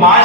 5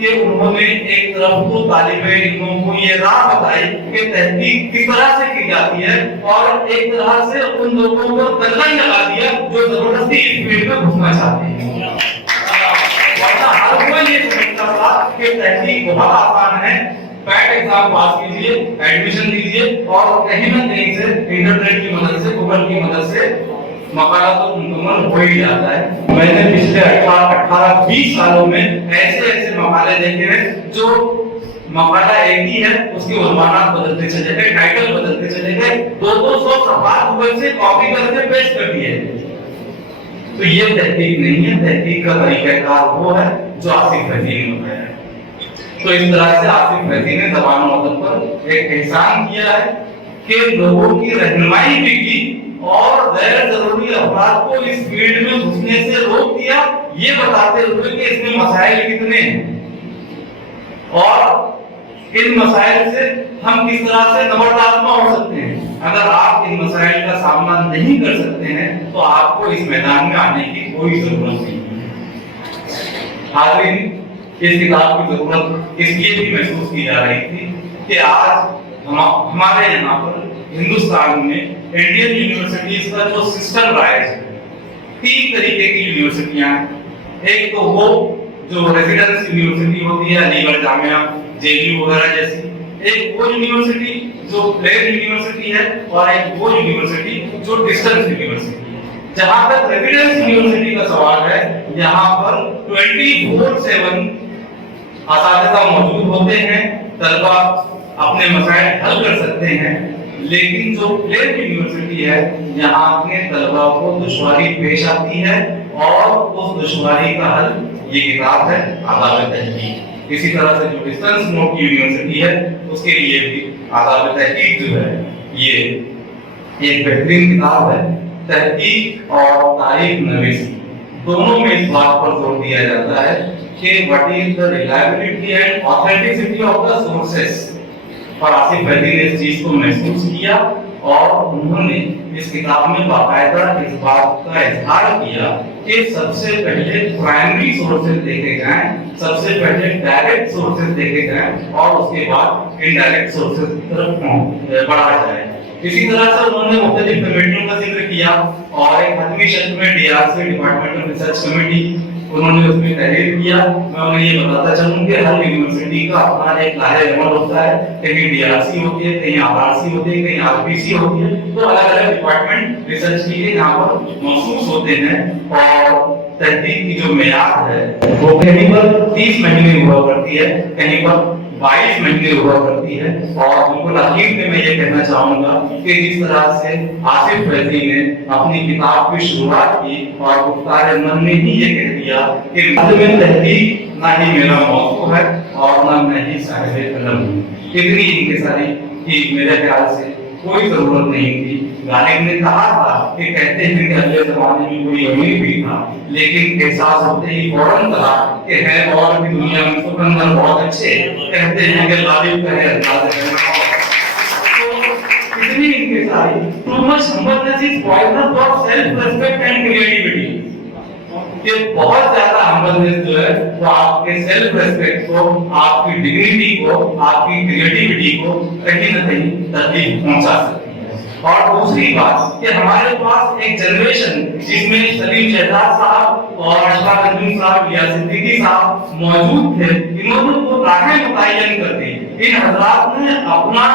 کہ انہوں نے ایک طرف تو طالب علموں کو یہ راہ بتائی کہ تحقیق کس طرح سے کی جاتی ہے، اور ایک طرح سے ان لوگوں کو ترغیب لگا دیا جو زبردستی اس فیلڈ میں گھسنا چاہتے ہیں۔ ورنہ ہر کوئی یہ سمجھتا تھا کہ تحقیق بہت آسان ہے، پیٹ ایگزام پاس کیجئے، ایڈمیشن لیجئے، اور کہیں نہ کہیں سے انٹرنیٹ کی مدد سے، گوگل کی مدد سے مقالہ تو مکمل ہو ہی جاتا ہے۔ میں نے پچھلے 18-20 سالوں میں ایسے مقالے دیکھے ہیں جو مقالہ ایک ہی ہے، اس کے عنوانات بدلتے چلے گئے، ٹائٹل بدلتے چلے گئے، 200 صفحات گوگل سے کاپی کر کے پیسٹ کر دیے۔ تو یہ تحقیق نہیں ہے، تحقیق کا طریقہ کار وہ ہے جو آصف فتحی نے بتایا ہے۔ تو اس طرح سے آصف فتحی نے زبان و ادب پر ایک احسان کیا ہے کہ لوگوں کی رہنمائی بھی کی اور غیر ضروری افراد کو اس فیلڈ میں گھسنے سے روک دیا، یہ بتاتے ہوئے کہ اس میں مسائل کتنے ہیں اور ان مسائل سے ہم کس طرح سے نبردآزما ہو سکتے ہیں۔ اگر آپ ان مسائل کا سامنا نہیں کر سکتے ہیں تو آپ کو اس میدان میں آنے کی کوئی ضرورت نہیں ہے۔ حاضرین، اس کتاب کی ضرورت اس لیے بھی محسوس کی جا رہی تھی کہ آج ہمارے یہاں پر ہندوستان میں انڈین یونیورسٹیز کا جو سسٹم رائج ہے، 3 طریقے کی یونیورسٹیاں ہیں۔ ایک تو وہ جو ریزیڈنس یونیورسٹی ہوتی ہے، علی گڑھ جامعہ، جے یو وغیرہ جیسی، ایک وہ یونیورسٹی جو پلین یونیورسٹی ہے، اور ایک وہ یونیورسٹی جو ڈسٹنس یونیورسٹی ہے۔ جہاں تک ریزیڈنس یونیورسٹی کا سوال ہے، یہاں پر 24/7 اساتذہ موجود ہوتے ہیں، طلبہ اپنے مسائل حل کر سکتے ہیں، لیکن جو پلین یونیورسٹی ہے یہاں کے طلبہ کو دشواری پیش آتی ہے، اور اس دشواری کا حل یہ کتاب ہے آداب تحقیق۔ اسی طرح سے جو ڈسٹنس موڈ کی یونیورسٹی ہے اس کے لیے بھی آداب تحقیق جو ہے یہ ایک بہترین کتاب ہے۔ تحقیق اور تاریخ نویسی دونوں میں اس بات پر زور دیا جاتا ہے کہ what is the reliability and authenticity of the sources، اور آصف فتحی نے اس چیز کو محسوس کیا اور انہوں نے اس کتاب میں باقاعدہ اس بات کا اظہار کیا کہ سب سے پہلے پرائمری سورسز دیکھے جائیں، سب سے پہلے ڈائریکٹ سورسز دیکھے جائیں، اور اس کے بعد انڈائریکٹ سورسز کی طرف بڑھا جائے۔ اسی طرح سے انہوں نے مختلف کمیٹیوں کا ذکر کیا، اور ایک حتمی شکل میں D R C, department of research committee, انہوں نے اس میں تحریر کیا۔ میں انہیں یہ بتاتا چلوں کہ ہر یونیورسٹی کا اپنا ایک لاہے عمل ہوتا ہے، کہیں ڈی آر سی ہوتی ہے، کہیں آر آر سی ہوتی ہے، کہیں آر پی سی ہوتی ہے، تو الگ الگ ڈپارٹمنٹ ریسرچ کے لیے یہاں پر مخصوص ہوتے ہیں، اور تحقیق کی جو میعاد ہے وہ کہیں پر 30 مہینے ہوا کرتی ہے، کہیں پر 22 مہینے ہوا کرتی ہے۔ اور بالکل آخر میں یہ کہنا چاہوں گا کہ جس طرح سے آصف فتحی نے اپنی کتاب کی شروعات کی اور گفتار من میں ہی یہ کہہ دیا کہ میں تحقیق نہ ہی میرا موضوع ہے اور نہ میں ہی صاحب قلم ہوں، اتنی انکساری کہ میرے خیال سے کوئی ضرورت نہیں تھی۔ غالب نے کہا تھا کہ کہتے ہیں کہ اگلے زمانے میں کوئی امیر بھی تھا، لیکن احساس ہوتے ہی فوراً کہا کہ ہے اور بھی دنیا میں سکندر بہت اچھے، کہتے ہیں کہ غالب کا ہے انداز ہے۔ اتنی انکساری، too much humbleness is poison for self-respect and creativity، کہ بہت زیادہ ہمبلنس جو ہے وہ آپ کے سیلف ریسپیکٹ کو، آپ کی ڈگنیٹی کو، آپ کی کریٹیوٹی کو کہیں نہ کہیں تکلیف پہنچا سکتی ہے۔ اور دوسری بات کہ ہمارے پاس ایک جنریشن جس میں سلیم شہزاد صاحب اور اشفاق انجم صاحب یا صدیقی صاحب موجود تھے، انہوں نے وہ راہیں متعین کر دی۔ ان حضرات نے اپنا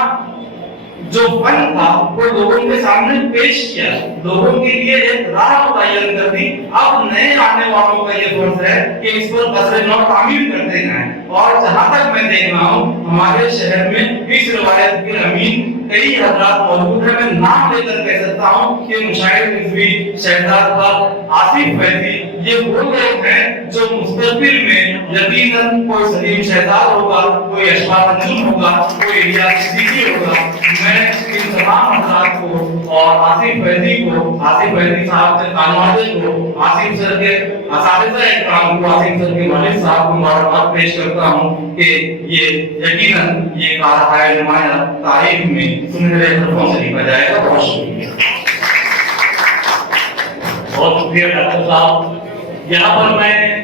جو فن تھا وہ لوگوں کے سامنے پیش کیا، لوگوں کے لیے ایک راہ متعین کر دی۔ اب نئے آنے والوں کا یہ فرض ہے کہ اس پر قصر نو تعمیر کرتے جائیں، اور جہاں تک میں دیکھ رہا ہوں ہمارے شہر میں اس روایت کے امین کئی حضرات موجود ہیں۔ میں نام لے کر کہہ سکتا ہوں کہ مشاعر رضوی، شہزاد بخش، آصف فتحی یہ وہ لوگ ہیں جو مستقبل میں یقیناً کوئی سلیم شہزاد ہوگا، کوئی اشفاق انجم ہوگا، کوئی الیاس صدیقی ہوگا۔ میں ان تمام حضرات کو اور آصف فتحی کو، آصف فتحی صاحب کے خانوادے کو، آصف سر کے اساتذہ اکرام کو، آصف سر کے والد صاحب کو مبارکباد پیش کرتا ہوں کہ یہ یقیناً یہ کارہائے نمایاں تاریخ میں سنہرے حرفوں سے لکھا جائے گا۔ بہت شکریہ۔ بہت شکریہ ڈاکٹر صاحب۔ یہاں پر میں